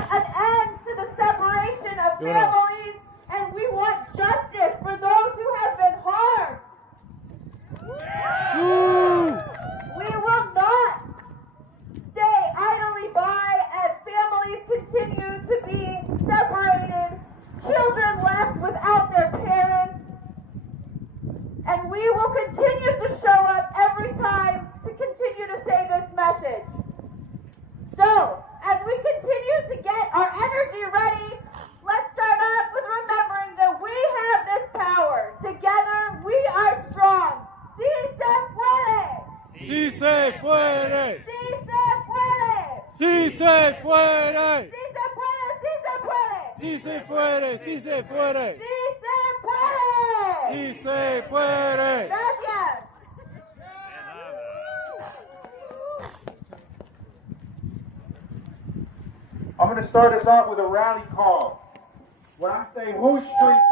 want an end to the separation of families, and we want justice for those who have been harmed. We will not stay idly by as families continue to be separated, children left without their parents, and we will continue to show up every time to continue to say this message. So, as we continue to get our energy ready, let's start off with remembering that we have this power. Together, we are strong. ¡Sí se puede! ¡Sí se puede! ¡Sí se puede! ¡Sí se puede! ¡Sí se puede! ¡Sí se puede! ¡Sí se puede! ¡Sí se puede! ¡Sí se puede! ¡Sí se puede! Gracias. I'm going to start us off with a rally call. When I say whose streets,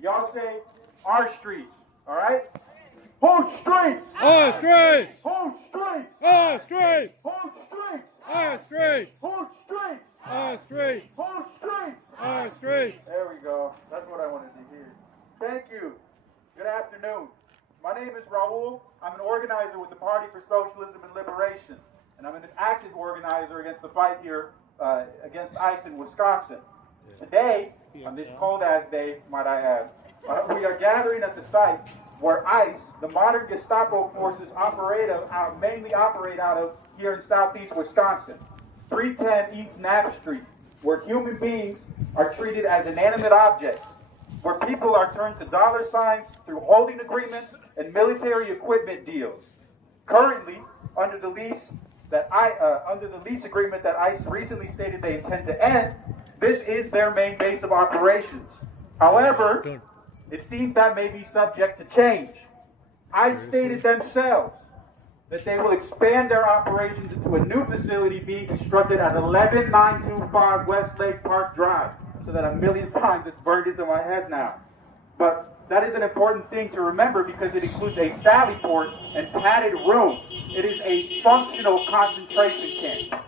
y'all say our streets. All right? Whose streets? Our streets! Whose streets? Our streets! Whose streets? Our streets! Whose streets? Our streets! Whose streets? Our streets! There we go. That's what I wanted to hear. Thank you. Good afternoon. My name is Raul. I'm an organizer with the Party for Socialism and Liberation, and I'm an active organizer against the fight here against ICE in Wisconsin. Today, on this cold-ass day, might I add, we are gathering at the site where ICE, the modern Gestapo forces, mainly operate out of here in southeast Wisconsin, 310 East Knapp Street, where human beings are treated as inanimate objects, where people are turned to dollar signs through holding agreements and military equipment deals. Currently, under the lease agreement that ICE recently stated they intend to end, this is their main base of operations. However, it seems that may be subject to change. ICE stated themselves that they will expand their operations into a new facility being constructed at 11925 West Lake Park Drive, so that a million times it's burned into my head now. But that is an important thing to remember because it includes a sally port and padded rooms. It is a functional concentration camp.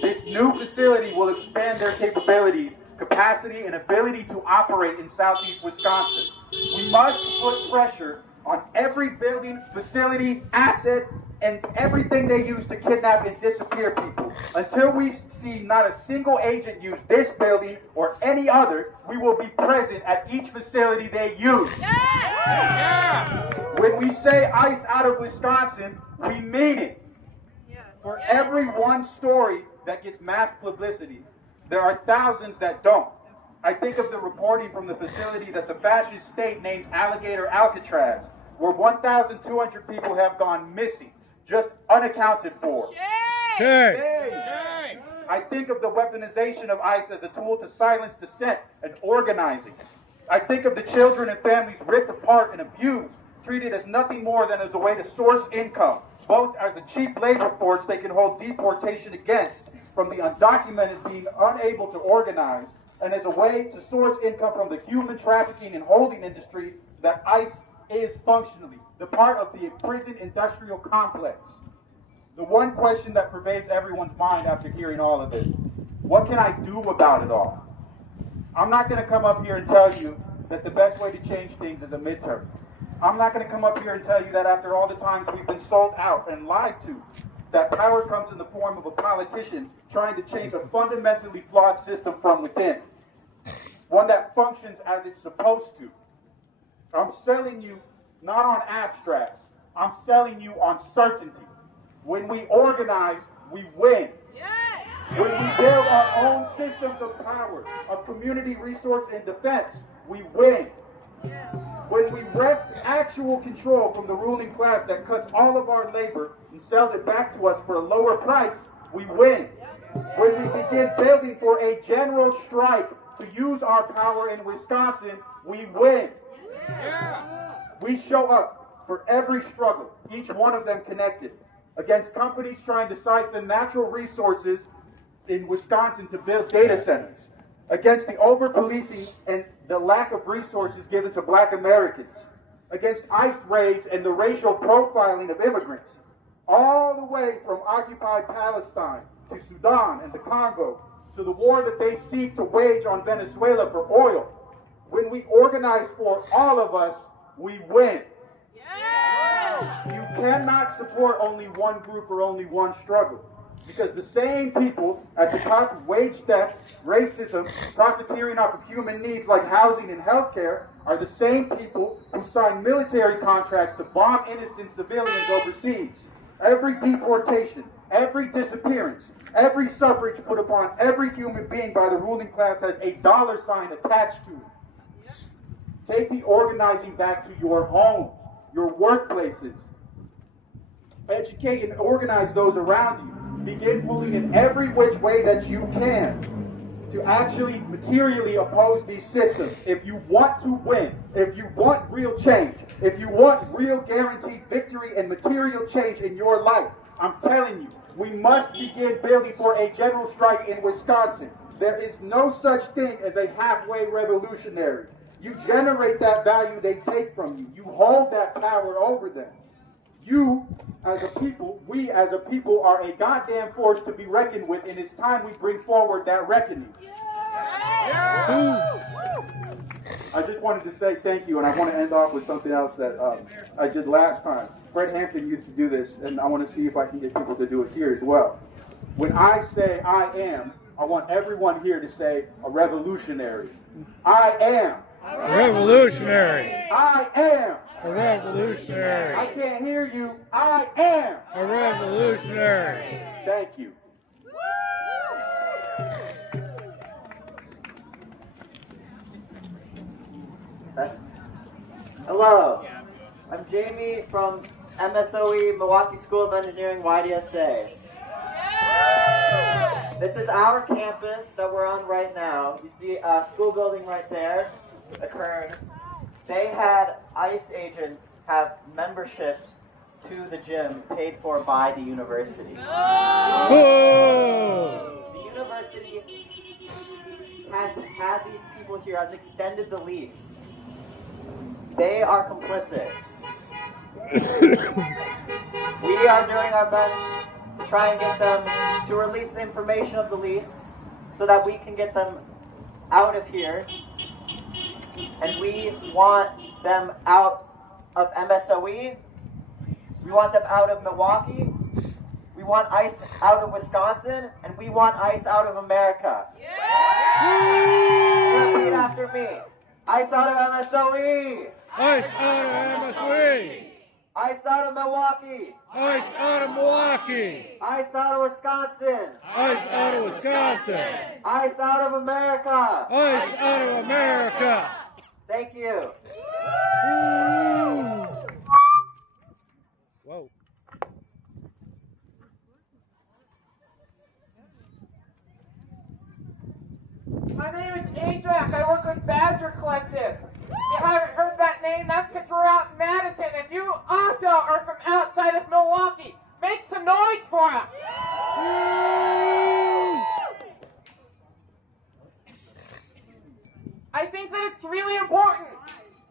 This new facility will expand their capabilities, capacity, and ability to operate in southeast Wisconsin. We must put pressure on every building, facility, asset, and everything they use to kidnap and disappear people. Until we see not a single agent use this building or any other, we will be present at each facility they use. Yeah! When we say ICE out of Wisconsin, we mean it. For every one story that gets mass publicity, there are thousands that don't. I think of the reporting from the facility that the fascist state named Alligator Alcatraz, where 1,200 people have gone missing, just unaccounted for. Shame! I think of the weaponization of ICE as a tool to silence dissent and organizing. I think of the children and families ripped apart and abused, treated as nothing more than as a way to source income, both as a cheap labor force they can hold deportation against from the undocumented being unable to organize, and as a way to source income from the human trafficking and holding industry that ICE is functionally, the part of the prison industrial complex. The one question that pervades everyone's mind after hearing all of this: what can I do about it all? I'm not going to come up here and tell you that the best way to change things is a midterm. I'm not going to come up here and tell you that after all the times we've been sold out and lied to, that power comes in the form of a politician trying to change a fundamentally flawed system from within. One that functions as it's supposed to. I'm selling you not on abstracts. I'm selling you on certainty. When we organize, we win. When we build our own systems of power, of community resource and defense, we win. When we wrest actual control from the ruling class that cuts all of our labor and sells it back to us for a lower price, we win. When we begin building for a general strike to use our power in Wisconsin, we win. We show up for every struggle, each one of them connected, against companies trying to siphon natural resources in Wisconsin to build data centers, against the over-policing and the lack of resources given to Black Americans, against ICE raids and the racial profiling of immigrants, all the way from occupied Palestine to Sudan and the Congo to the war that they seek to wage on Venezuela for oil. When we organize for all of us, we win. You cannot support only one group or only one struggle. Because the same people at the top of wage theft, racism, profiteering off of human needs like housing and healthcare are the same people who sign military contracts to bomb innocent civilians overseas. Every deportation, every disappearance, every suffrage put upon every human being by the ruling class has a dollar sign attached to it. Take the organizing back to your homes, your workplaces. Educate and organize those around you. Begin pulling in every which way that you can to actually materially oppose these systems. If you want to win, if you want real change, if you want real guaranteed victory and material change in your life, I'm telling you, we must begin building for a general strike in Wisconsin. There is no such thing as a halfway revolutionary. You generate that value they take from you. You hold that power over them. You, as a people, we as a people are a goddamn force to be reckoned with, and it's time we bring forward that reckoning. I just wanted to say thank you, and I want to end off with something else that I did last time. Fred Hampton used to do this, and I want to see if I can get people to do it here as well. When I say I am, I want everyone here to say a revolutionary. I am. A revolutionary. I am. A revolutionary. I can't hear you. I am. A revolutionary. Thank you. Hello, I'm Jamie from MSOE, Milwaukee School of Engineering, YDSA. This is our campus that we're on right now. You see a school building right there, the Kern. They had ICE agents have memberships to the gym paid for by the university. Oh! The university has had these people here, has extended the lease. They are complicit. We are doing our best to try and get them to release the information of the lease so that we can get them out of here. And we want them out of MSOE. We want them out of Milwaukee. We want ICE out of Wisconsin. And we want ICE out of America. Repeat after me. ICE out of MSOE. ICE out of MSOE. ICE out of Milwaukee. ICE out of Milwaukee. ICE out of Wisconsin. ICE out of Wisconsin. ICE out of America. ICE out of America. Thank you. Whoa. My name is Ajax. I work with Badger Collective. If you haven't heard that name, that's because we're out in Madison. If you also are from outside of Milwaukee, make some noise for us. I think that it's really important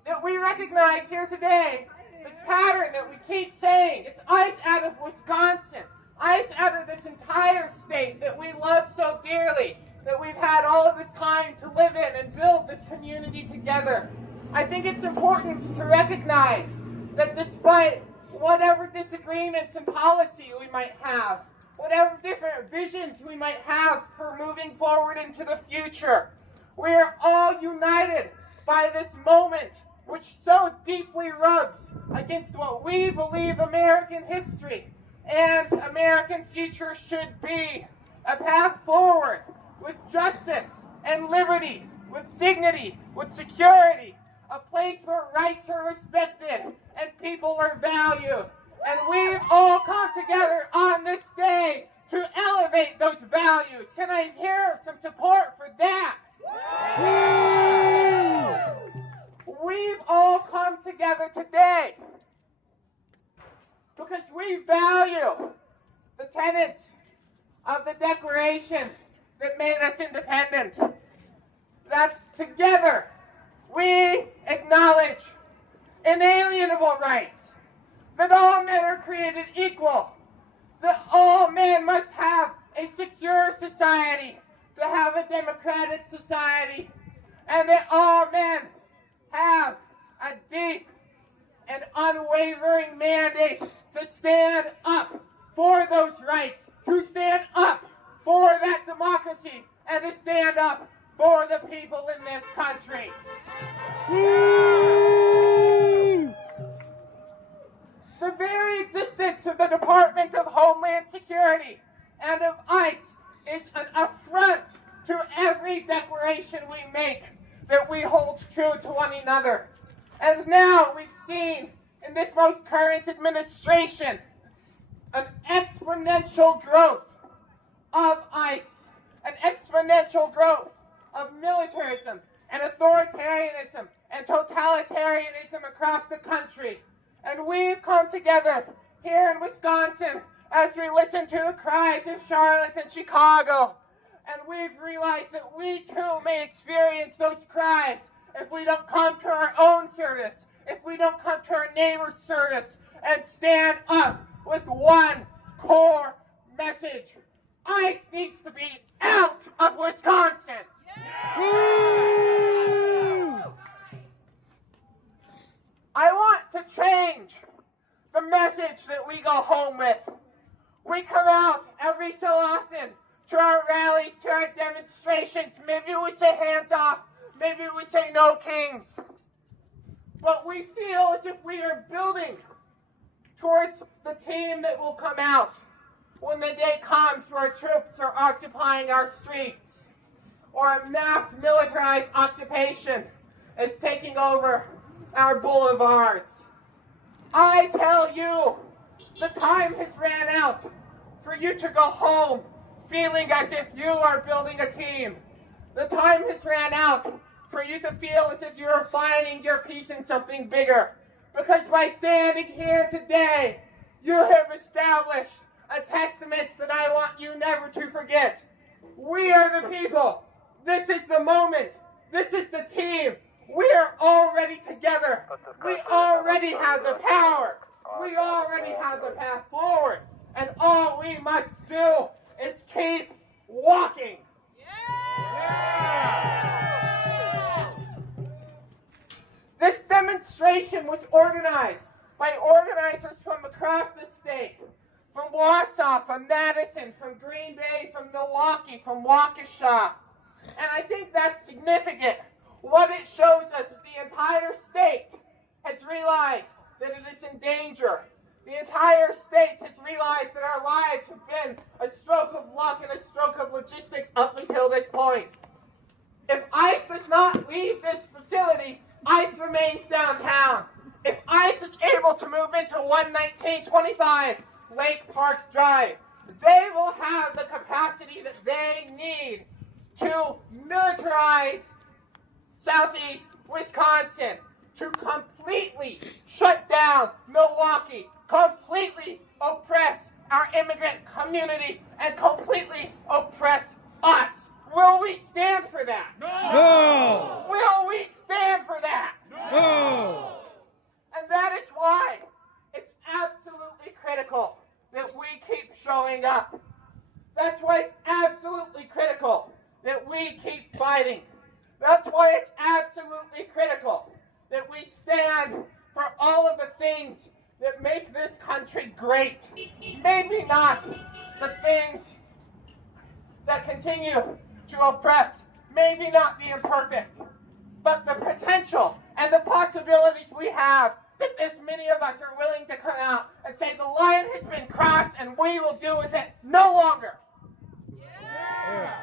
that we recognize here today this pattern that we keep saying. It's ICE out of Wisconsin, ICE out of this entire state that we love so dearly, that we've had all of this time to live in and build this community together. I think it's important to recognize that despite whatever disagreements in policy we might have, whatever different visions we might have for moving forward into the future, we are all united by this moment which so deeply rubs against what we believe American history and American future should be. A path forward with justice and liberty, with dignity, with security, a place where rights are respected and people are valued. And we've all come together on this day to elevate those values. Can I hear some support for that? We've all come together today because we value the tenets of the Declaration that made us independent. That's together we acknowledge inalienable rights, that all men are created equal that all men must have a secure society, to have a democratic society, and that all men have a deep and unwavering mandate to stand up for those rights, to stand up for that democracy, and to stand up for the people in this country. Woo! The very existence of the Department of Homeland Security and of ICE is an affront to every declaration we make that we hold true to one another. As now we've seen in this most current administration, an exponential growth of ICE, an exponential growth of militarism and authoritarianism and totalitarianism across the country. And we've come together here in Wisconsin as we listen to the cries of Charlotte and Chicago. And we've realized that we too may experience those cries if we don't come to our own service, if we don't come to our neighbor's service and stand up with one core message. ICE needs to be out of Wisconsin. Woo! I want to change the message that we go home with. We come out every so often to our rallies, to our demonstrations. Maybe we say hands off, maybe we say no kings. But we feel as if we are building towards the team that will come out when the day comes where troops are occupying our streets or a mass militarized occupation is taking over our boulevards. I tell you, the time has ran out for you to go home feeling as if you are building a team. The time has ran out for you to feel as if you are finding your piece in something bigger. Because by standing here today, you have established a testament that I want you never to forget. We are the people. This is the moment. This is the team. We are already together. We already have the power. We already have the path forward. And all we must do is keep walking. This demonstration was organized by organizers from across the state, from Warsaw, from Madison, from Green Bay, from Milwaukee, from Waukesha. And I think that's significant. What it shows us is the entire state has realized that it is in danger. The entire state has realized that our lives have been a stroke of luck and a stroke of logistics up until this point. If ICE does not leave this facility, ICE remains downtown. If ICE is able to move into 11925 Lake Park Drive, they will have the capacity that they need to militarize Southeast Wisconsin, to completely shut down Milwaukee, completely oppress our immigrant communities, and completely oppress us. Will we stand for that? No! Will we stand for that? No! And that is why it's absolutely critical that we keep showing up. That's why it's absolutely critical that we keep fighting. That's why it's absolutely critical that we stand for all of the things that make this country great. Maybe not the things that continue to oppress, maybe not the imperfect, but the potential and the possibilities we have that this many of us are willing to come out and say the line has been crossed and we will do with it no longer. Yeah.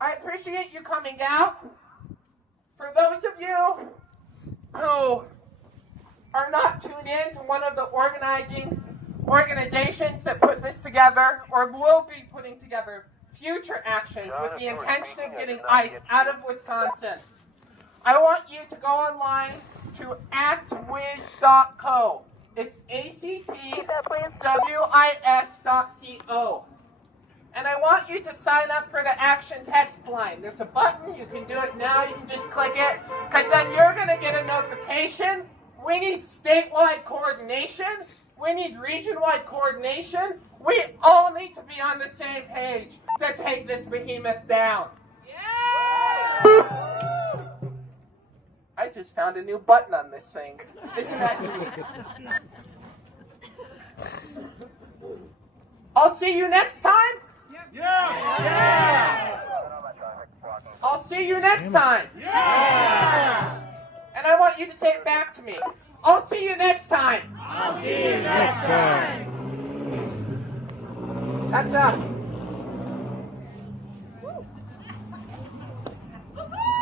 I appreciate you coming out. For those of you who are not tuned in to one of the organizing organizations that put this together or will be putting together future actions with the intention of getting ICE out of Wisconsin, I want you to go online to actwiz.co. It's actwis.co. And I want you to sign up for the action text line. There's a button. You can do it now. You can just click it. Because then you're going to get a notification. We need statewide coordination. We need region-wide coordination. We all need to be on the same page to take this behemoth down. I just found a new button on this thing. Isn't that neat? I'll see you next time. Yeah! I'll see you next time. Yeah! And I want you to say it back to me. I'll see you next time. I'll see you next time. That's us.